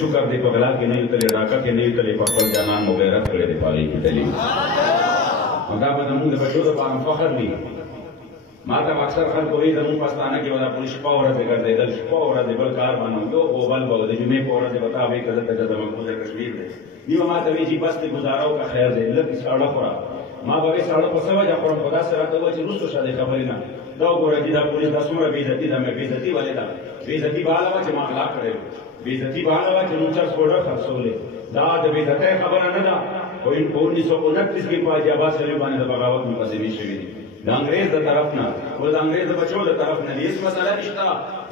شکر دې په غلا کې نه یو تلې ډاکه کې نه یو تلې په خپل جانان مغیرت کړی دې پاغې کې تلې نو دا به زمونږ د بچو دپاره فخر وي ما ته اکثر خلک وایي زمونږ پښتانه کې به دا پولیس شپه ورځې ګرځېدل شپه ورځې بل کار باندې یو او بل به د جمعې په ورځې به تا به یې که دلته د مقبوض کشمیر دی نیوه ما ته وایي چې بس دې ګزاره وکړه خیر دی لږ ساړه خوره ما به وایي ساړه په څه وجه خورم خو داسې راته ووایي چې وروستو شه دې خبرې نه دا وګوره چې دا پولیس دا څومره بېعزتي ده مې بېعزتي ولې ده بېعزتي به هله وه چې ما غلا کړې بېعزتي به هله وه چې مونږ چرس پوډر خرڅولې دا د بېعزتۍ خبره نه ده خو په 1929 کې په حاجي عباس علي باندې د بغاوت مقدمې شوي دي د انګریز د طرف نه او د انګریز د بچو د طرف نه هیڅ مسله نشته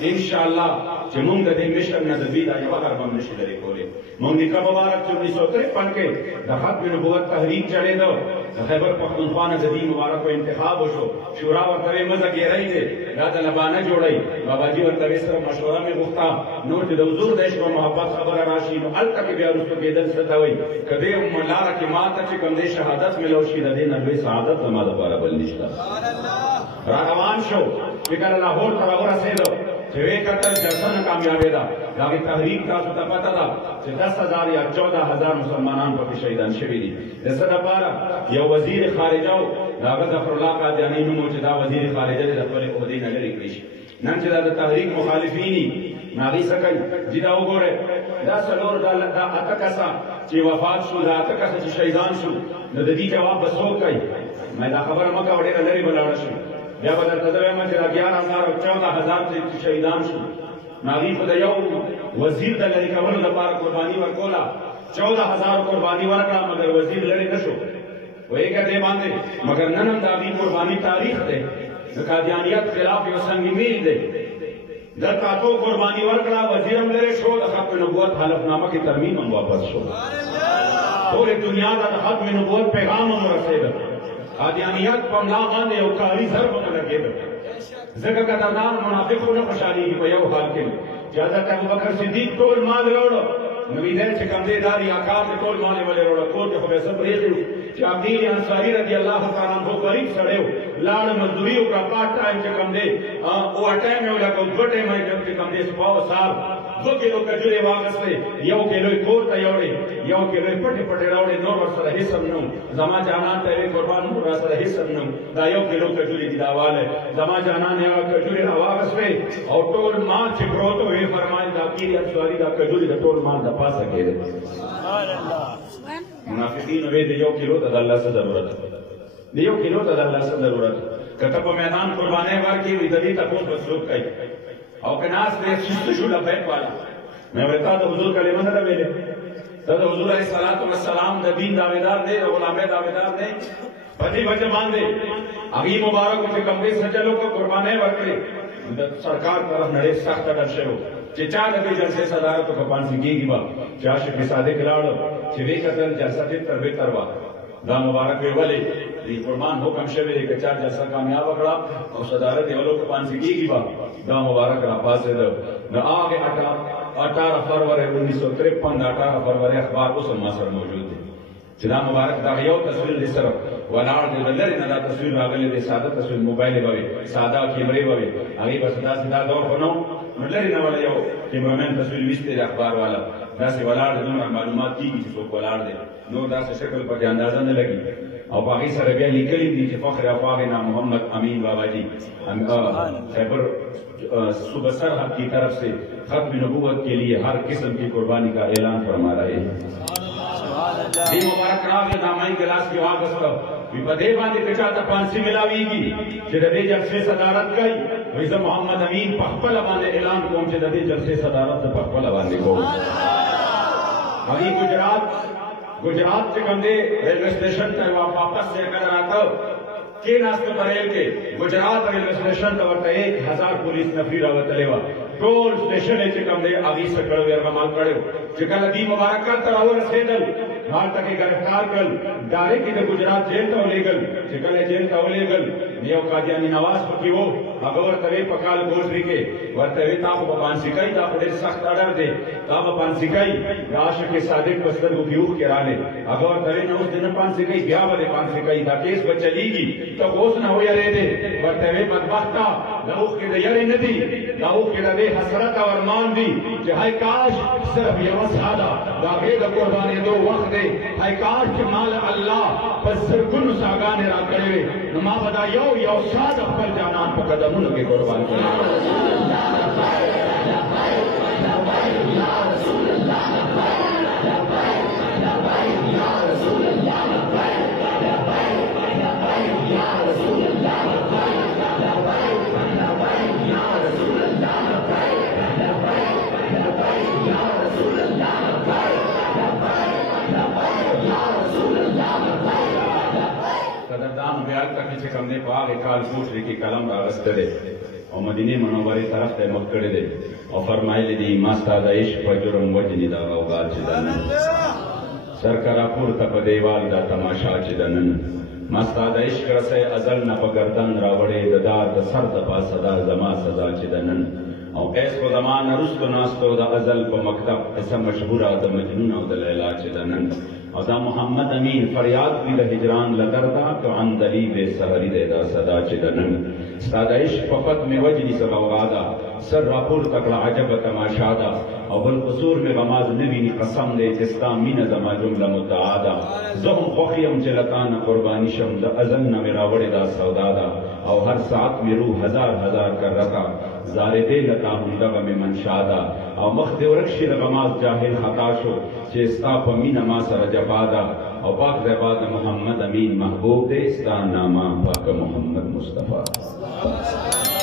انشاءالله چې موږ د دې مشر نه د دوی دا یوه حربه هم نشي لرې کولی موږ نیکه مبارک چې 1953 کې د ختم نبوت تحریک چلېده د خیبر پښتونخوا نه د دې مبارکو انتخاب وشو شورا ورته ویې مزه ګیری دی دا د لبانه جوړوي باباجي ورته ویې سره مشوره مې غوښته نو چې د حضور د عشق او محبت خبره راشي نو هلته کې بیا وروسته کېدل څه ته وایي که دې لاره کې ماته چې کوم دې شهادت میلو شي د دې نه لوی سعادت زما دپاره بل نشته را روان شو چې کله لاهور ته راورسېدو چې ویې کتل جلسه نه کامیابې ده د هغې تحریک تاسو ته پته ده چې 10,000 یا 14,000 مسلمانان پکې شهیدان شوي دي د څه دپاره یو وزیر خارجه و د هغه ظفرالله قادیاني نوم و چې دا وزیر خارجه دی د خپلې عهدې نه لرې کړي شي نن چې دا د تحریک مخالفین دي نو هغوی څه کوي چې دا وګورئ دا څلور دا 8 کسه چې وفات شو دا 8 کسه چې شهیدان شو نو د دې جواب به څوک کوي ما دا خبره مه کوه ډېره لرې به لاړه شي بیا به درته زه وایم چې دا 11,000 او 14,000 چې شهیدان شو نو هغوی خو د یو وزیر د لرې کولو لپاره قرباني ورکوله 14,000 قرباني ورکړه مګر وزیر لرې نه شو پوهېږه دې باندې مګر نن هم د هغوی قرباني تاریخ دی د قادیانیت خلاف یو سنگ میل دی دلته اتو قرباني ورکړه وزیر هم لرې شو د ختم نبوت حلفنامه کې ترمیم هم واپس شو ټولې دنیا ته د ختم نبوت پیغام هم ورسېده قادیانیت په ملا باندې یو کاري ضرب هم لګېده ځکه قدردان منافق خو نه خوشحالېږي په یو حال کې چې حضرت ابوبکر صدیق ټول مال راوړه نو ویدل چې کوم دی دا ریاکار دی ټول مال یې ولې راوړه کور کې خو به څه پرېښي وو چې عبدیل انصاري رضي الله تعالی عنه غریب سړی و لاړه مزدوري وکړه پارټ ټایم چې کوم دی اوور ټایم یې ولګاو 2 ټایم یې چې کوم دی سپا او سال 2 کیلو کجورې واخیستې 1 کیلو یې کور ته یوړې 1 کیلو یې پټې پټې راوړې نور ورسره هېڅ هم نه و زما جانان ته یې قربان را سره هېڅ هم نه و دا 1 کیلو کجورې دي دا والی زما جانان یې هغه کجورې راواخیستې او ټول مال چې پروت و یې فرمایل دا پیر انصاري دا کجورې د ټول مال د پاسه کېدې منافقین وی د 1 کیلو ته د الله څه ضرورت د 1 کیلو ته د الله څه ضرورت که ته په میدان قربانۍ ورکړې وي د دې تپوس به څوک کوي او که ناست دی سست شو لبیک والا مې ویل تا د حضور کلمه نه ده ویلې ته د حضور علیه الصلاة والسلام د دین دعویدار دی د غلامۍ دعویدار دی په دې وجه باندې هغې مبارکو چې کوم دی سجل وکړه قربانۍ ورکړې د سرکار طرف نه ډېر سخته ډر شوی چې چا د دې جلسې صدارت وکړه پانسي کېږي به چې عاشق صادق لاړ چې ویې کتل جلسه بهتر بهتر وه دا مبارک وی ولې دې قربان حکم شوی دی که چا جلسه کامیاب کړه او صدارت یې ولو که پانسي کېږي به دا مبارک راپاڅېده د هغې 18 فروری 1953 د 18 فروری اخبار اوس هم ما سره موجود دی چې دا مبارک دغه یو تصویر دې سره ولاړ دی د لرې نه دا تصویر راغلی دی ساده تصویر موبایل به وي ساده کیمرې به وي هغې بس داسې دا دور خو نه نو لرې نه ولا یو کیمرامین تصویر ویستی دی اخبار والا داسې ولاړ دی دومره معلومات کېږي چې څوک ولاړ دی نور داسې شکل پکې اندازه نه لګي او په هغې سره بیا لیکلي دي چې فخر افاغنا محمد امین بابا جی خیبر صوبہ سرحد کی طرف سے ختم نبوت کے لیے ہر قسم کی قربانی کا اعلان فرما رہے ہیں دی مبارک راغی دامائی گلاس کی واپس کر وی پدې باندې کچا ته پانسي ملاويږي چې د دې جلسې صدارت کوي وای زه محمد امین په خپل باندې اعلان کوم چې د دې جلسې صدارت په خپل باندې کوم هغه गुजरात से कंदे railway station ته वापस से कर रातो के नास्ते बरेल के गुजरात रेलवे स्टेशन ته ورته 1000 पुलिस नफरी रावतले वा ټول स्टेशन چې कंदे اغي سکړو ورمال کړو چې کله دی مبارکات ته ورسېدل حال تک گرفتار کړ ډایرکټ د گجرات جیل ته ولېګل چې کله جیل ته ولېګل یو قادیانی نواز پکې وو هغه ورته په کال ګوشري کې ورته تاسو په پانسي کوي دا ډېر سخت اډر دی دا په پانسي کوي عاشق صادق بستر کو کیو کې رااله هغه ورته نو دن پانسي کوي بیا ولې پانسي کوي دا کیس بچلېږي ته اوس نه ویلې دي ورته بدبختا لو کې د یاري ندي لو کې د حسرت او ارمان دي چې هاي کاش صرف یو ساده دا غیر قرباني دو وخت دی هاي کاش چې مال الله پس سرګونو ساګانې را کړې نو ما بدا یو ساده خپل جانان په قدمونو کې قربان کړی بیال تک چې کوم نه پاغه کال سوچ لري کې کلم راغسته دي او مدینه منوره طرف ته مخ کړی دي او فرمایلی دي ما ستاسو عشق په جرم وجنی دا اوغال چې دنن سرکرا پور ته په دیوال دا تماشا چې دنن ما ستاسو عشق رسې ازل نه په گردن راوړې د سر د با صدا زما سزا چې دنن او ایس کو زمان رستو ناستو دا ازل په مکتب اسه مشهوره د مجنون او د لیلا چې دنن او دا محمد امین فریاد وی د هجران لدردا تو عن دلیب سحری دے دا صدا چې دنن ستاد عشق فقط میں وجنی سبا وغادا سر راپور تکڑا عجب تماشا دا او بالقصور میں غماز نبی قسم دے جستا مین زما جملہ متعادا زہم خوخیم چلتان قربانی شم دا ازل نہ میرا وڑی دا سودا دا او ہر ساعت میں روح ہزار کر رکا زار دے لتا ہوں دغا میں منشادا او مخت ورکشی غماز جاہل خطا شو چه استا پا مین ما سر جبادا او پاک زباد محمد امین محبوب دے استا ناما پاک محمد مصطفیٰ